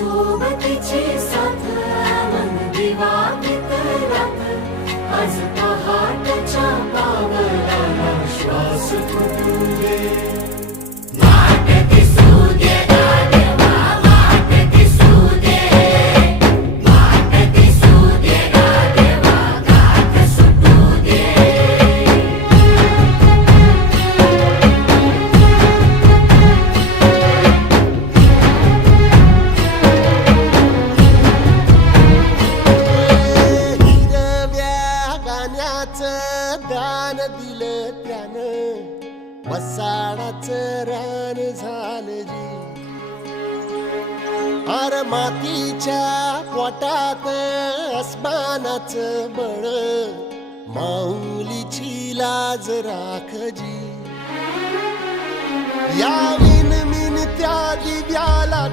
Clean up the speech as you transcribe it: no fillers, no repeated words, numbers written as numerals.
सोबतीची साथ मन दिवाळीत रात आज पहाटच्या पावलाला श्वास फुटू दे वाट दिसू दे गाढवा वाट दिसू दे वाट दिसू दे गाढवा गाठ सुटू दे दान दिलं त्यानं वसाडाचं रान झालं जी अर मातीच्या पोटात अस्मानाचं बळ माऊलीची लाज राखजी या विनमिन त्या दिव्याला